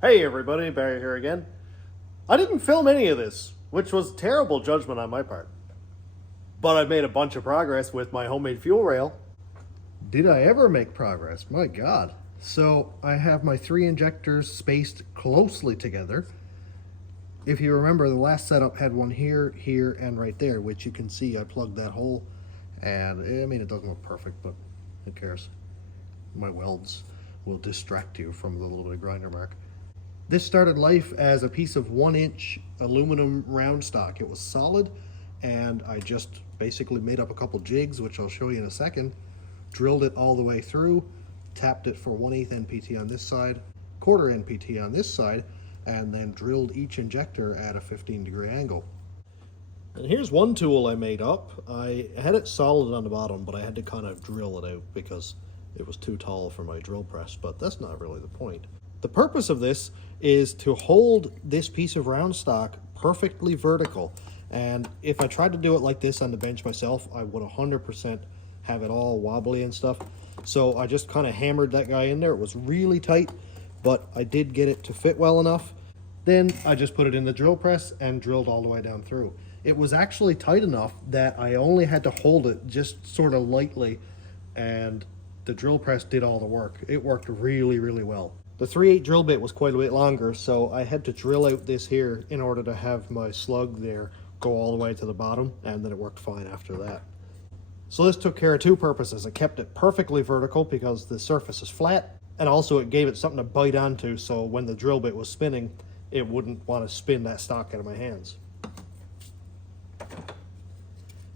Hey everybody, Barry here again. I didn't film any of this, which was terrible judgment on my part. But I've made a bunch of progress with my homemade fuel rail. Did I ever make progress? My God. So I have my three injectors spaced closely together. If you remember, the last setup had one here, here, and right there, which you can see I plugged that hole. And I mean, it doesn't look perfect, but who cares? My welds will distract you from the little bit of grinder mark. This started life as a piece of 1-inch aluminum round stock. It was solid, and I just basically made up a couple jigs, which I'll show you in a second, drilled it all the way through, tapped it for 1/8 NPT on this side, 1/4 NPT on this side, and then drilled each injector at a 15-degree angle. And here's one tool I made up. I had it solid on the bottom, but I had to kind of drill it out because it was too tall for my drill press, but that's not really the point. The purpose of this is to hold this piece of round stock perfectly vertical. And if I tried to do it like this on the bench myself, I would 100% have it all wobbly and stuff. So I just kind of hammered that guy in there. It was really tight, but I did get it to fit well enough. Then I just put it in the drill press and drilled all the way down through. It was actually tight enough that I only had to hold it just sort of lightly, and the drill press did all the work. It worked really, really well. The 3/8 drill bit was quite a bit longer, so I had to drill out this here in order to have my slug there go all the way to the bottom, and then it worked fine after that. So this took care of two purposes. It kept it perfectly vertical because the surface is flat, and also it gave it something to bite onto, so when the drill bit was spinning, it wouldn't want to spin that stock out of my hands.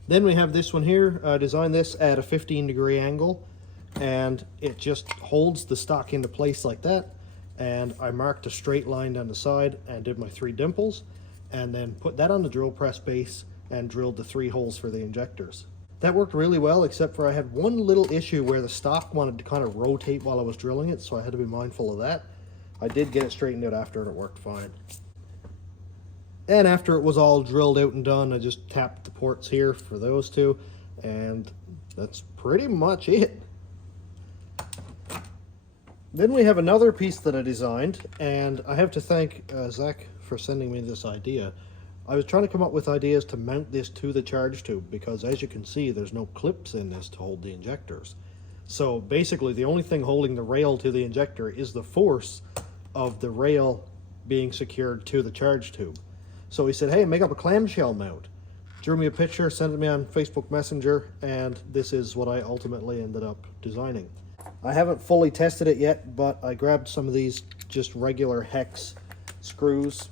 Then we have this one here. I designed this at a 15-degree angle, and it just holds the stock into place like that. And I marked a straight line down the side and did my 3 dimples, and then put that on the drill press base and drilled the 3 holes for the injectors. That worked really well, except for I had one little issue where the stock wanted to kind of rotate while I was drilling it, so I had to be mindful of that. I did get it straightened out after, and it worked fine. And after it was all drilled out and done, I just tapped the ports here for those two, and that's pretty much it. Then we have another piece that I designed, and I have to thank Zach for sending me this idea. I was trying to come up with ideas to mount this to the charge tube, because as you can see, there's no clips in this to hold the injectors. So basically the only thing holding the rail to the injector is the force of the rail being secured to the charge tube. So he said, hey, make up a clamshell mount. Drew me a picture, sent it me on Facebook Messenger, and this is what I ultimately ended up designing. I haven't fully tested it yet, but I grabbed some of these just regular hex screws,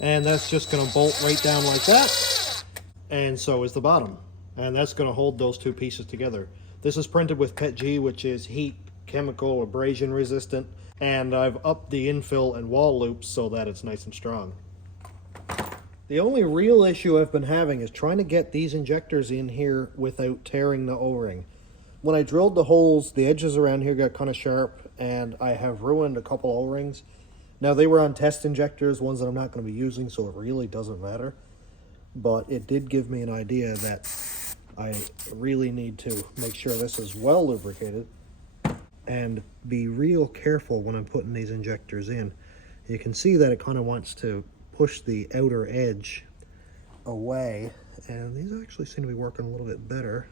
and that's just going to bolt right down like that, and so is the bottom, and that's going to hold those two pieces together. This is printed with PETG, which is heat, chemical, abrasion resistant, and I've upped the infill and wall loops so that it's nice and strong. The only real issue I've been having is trying to get these injectors in here without tearing the O-ring. When I drilled the holes, the edges around here got kind of sharp, and I have ruined a couple O-rings. Now, they were on test injectors, ones that I'm not going to be using, so it really doesn't matter. But it did give me an idea that I really need to make sure this is well lubricated and be real careful when I'm putting these injectors in. You can see that it kind of wants to push the outer edge away, and these actually seem to be working a little bit better.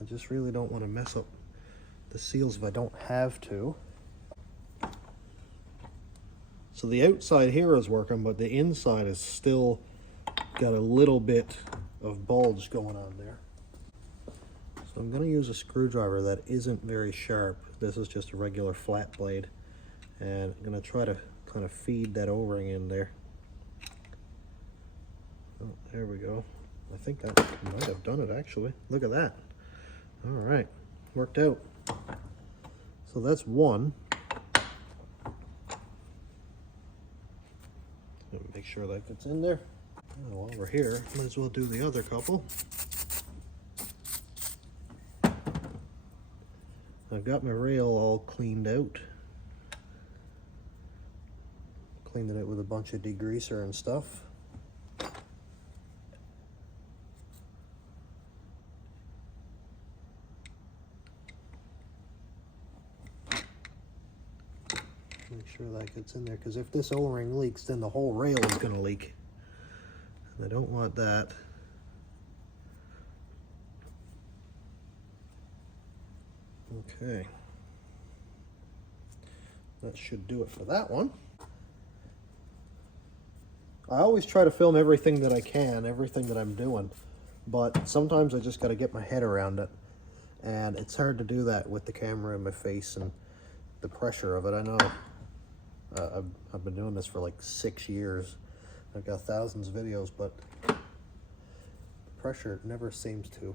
I just really don't want to mess up the seals if I don't have to. So the outside here is working, but the inside is still got a little bit of bulge going on there. So I'm going to use a screwdriver that isn't very sharp. This is just a regular flat blade, and I'm going to try to kind of feed that O-ring in there. Oh, there we go. I think that might have done it actually. Look at that. All right, worked out. So that's one. Make sure that fits in there. Oh, while we're here, might as well do the other couple. I've got my rail all cleaned out. Cleaned it out with a bunch of degreaser and stuff. Make sure that gets in there, because if this O-ring leaks, then the whole rail is going to leak. And I don't want that. Okay. That should do it for that one. I always try to film everything that I can, everything that I'm doing, but sometimes I just got to get my head around it. And it's hard to do that with the camera in my face and the pressure of it. I know I've been doing this for like 6 years. I've got thousands of videos, but the pressure never seems to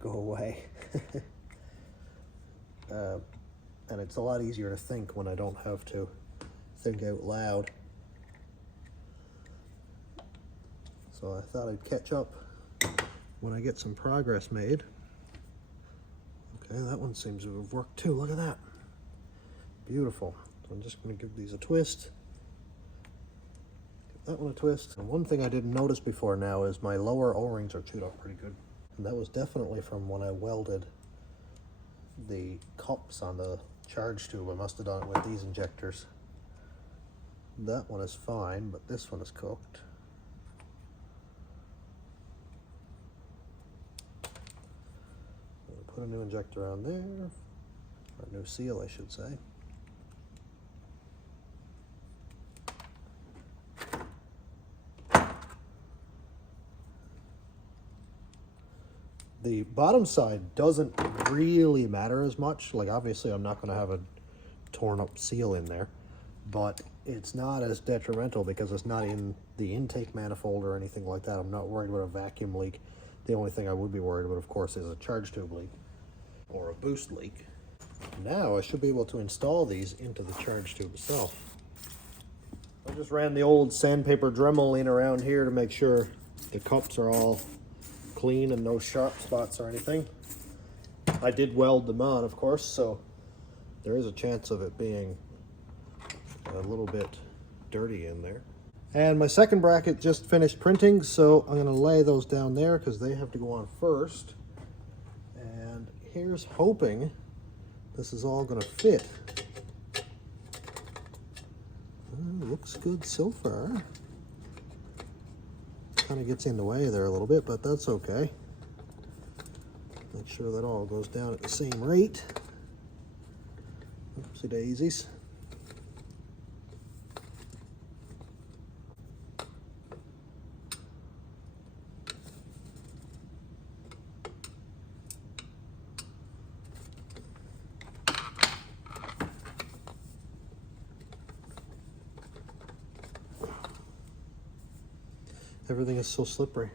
go away. And it's a lot easier to think when I don't have to think out loud. So I thought I'd catch up when I get some progress made. Okay, that one seems to have worked too. Look at that. Beautiful. So I'm just going to give these a twist. Give that one a twist. And one thing I didn't notice before now is my lower O-rings are chewed up pretty good. And that was definitely from when I welded the cups on the charge tube. I must have done it with these injectors. That one is fine, but this one is cooked. Put a new injector on there, or a new seal, I should say. The bottom side doesn't really matter as much. Like, obviously I'm not going to have a torn up seal in there, but it's not as detrimental because it's not in the intake manifold or anything like that. I'm not worried about a vacuum leak. The only thing I would be worried about, of course, is a charge tube leak or a boost leak. Now I should be able to install these into the charge tube itself. I just ran the old sandpaper Dremel in around here to make sure the cups are all clean and no sharp spots or anything. I did weld them on, of course, so there is a chance of it being a little bit dirty in there. And my second bracket just finished printing, so I'm going to lay those down there because they have to go on first. And here's hoping this is all going to fit. Looks good so far. Kind of gets in the way there a little bit, but that's okay. Make sure that all goes down at the same rate. Oopsie daisies. Everything is so slippery.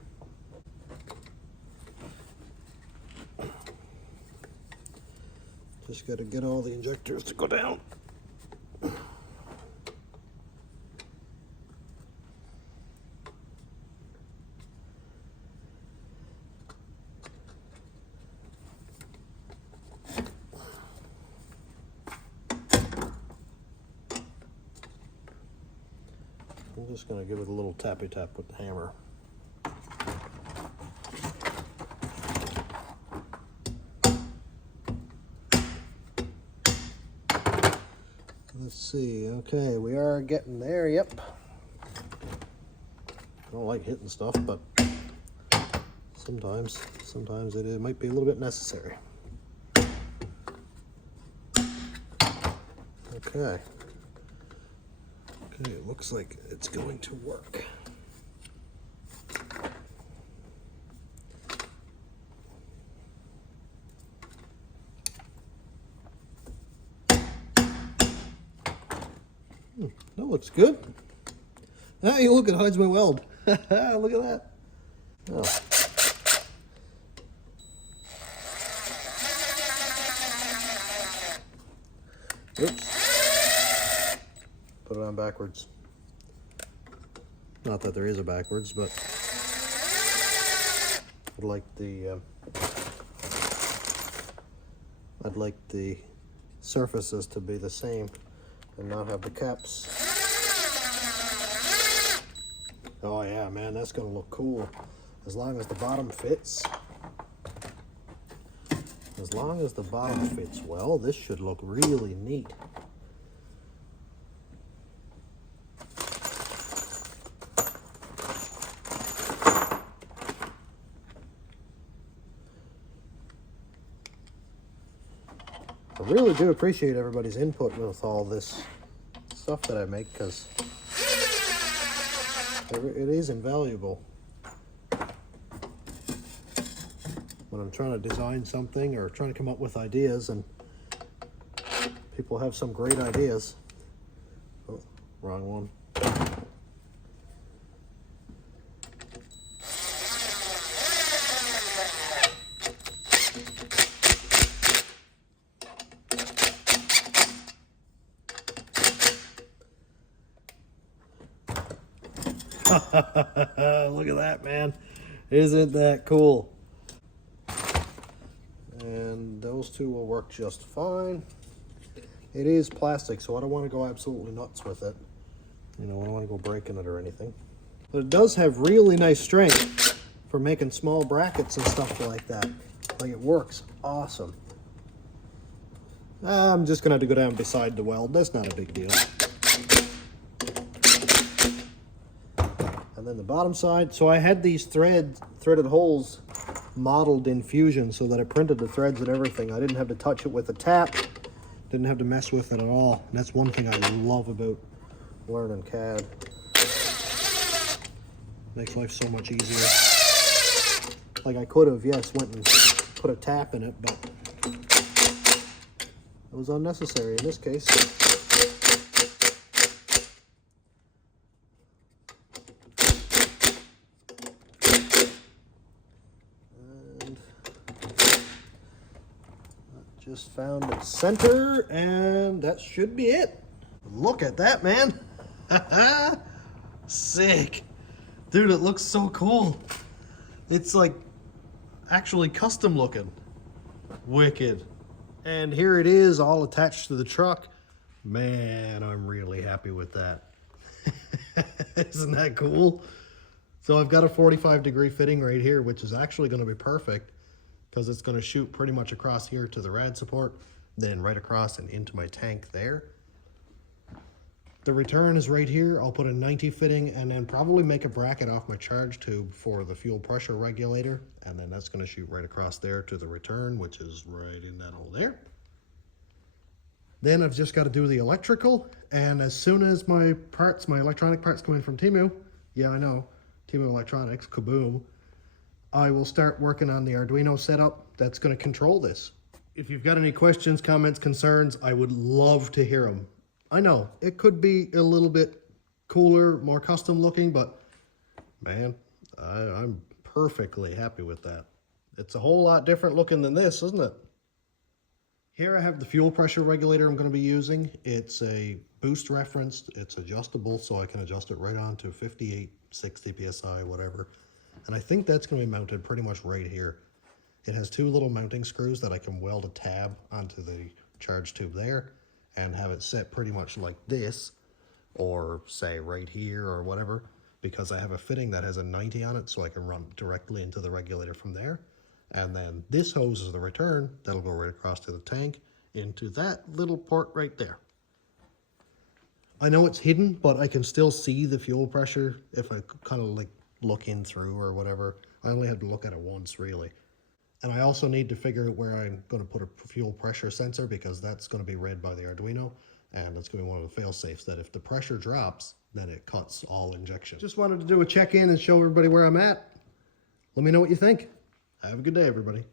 Just got to get all the injectors to go down. I'm just going to give it a little tappy tap with the hammer. Let's see. Okay, we are getting there. Yep. I don't like hitting stuff, but sometimes it might be a little bit necessary. Okay. Okay, it looks like it's going to work. That looks good. Hey, look, it hides my weld. Look at that. Oh. Oops. Put it on backwards. Not that there is a backwards, but I'd like the surfaces to be the same and not have the caps. Oh yeah, man, that's gonna look cool. As long as the bottom fits. As long as the bottom fits well, this should look really neat. I really do appreciate everybody's input with all this stuff that I make, because it is invaluable when I'm trying to design something or trying to come up with ideas, and people have some great ideas. Oh, wrong one. Look at that, man. Isn't that cool? And those two will work just fine. It is plastic, so I don't want to go absolutely nuts with it. You know, I don't want to go breaking it or anything. But it does have really nice strength for making small brackets and stuff like that. Like, it works awesome. I'm just going to have to go down beside the weld. That's not a big deal. And then the bottom side. So I had these threaded holes modeled in Fusion so that I printed the threads and everything. I didn't have to touch it with a tap. Didn't have to mess with it at all. And that's one thing I love about learning CAD. Makes life so much easier. Like, I could have, yes, went and put a tap in it, but it was unnecessary in this case. Just found its center, and that should be it. Look at that, man. Sick. Dude, it looks so cool. It's like actually custom looking. Wicked. And here it is, all attached to the truck. Man, I'm really happy with that. Isn't that cool? So I've got a 45-degree fitting right here, which is actually going to be perfect, because it's going to shoot pretty much across here to the rad support, then right across and into my tank there. The return is right here. I'll put a 90 fitting and then probably make a bracket off my charge tube for the fuel pressure regulator, and then that's going to shoot right across there to the return, which is right in that hole there. Then I've just got to do the electrical, and as soon as my electronic parts come in from Temu, yeah, I know, Temu Electronics, kaboom, I will start working on the Arduino setup that's going to control this. If you've got any questions, comments, concerns, I would love to hear them. I know, it could be a little bit cooler, more custom looking, but man, I'm perfectly happy with that. It's a whole lot different looking than this, isn't it? Here I have the fuel pressure regulator I'm going to be using. It's a boost referenced. It's adjustable, so I can adjust it right on to 58, 60 PSI, whatever. And I think that's going to be mounted pretty much right here. It has two little mounting screws that I can weld a tab onto the charge tube there and have it set pretty much like this, or say right here or whatever, because I have a fitting that has a 90 on it, so I can run directly into the regulator from there. And then this hose is the return that'll go right across to the tank into that little port right there. I know it's hidden, but I can still see the fuel pressure if I kind of like look in through or whatever. I only had to look at it once, really. And I also need to figure out where I'm going to put a fuel pressure sensor, because that's going to be read by the Arduino, and it's going to be one of the fail safes that if the pressure drops, then it cuts all injection. Just wanted to do a check-in and show everybody where I'm at. Let me know what you think. Have a good day, everybody.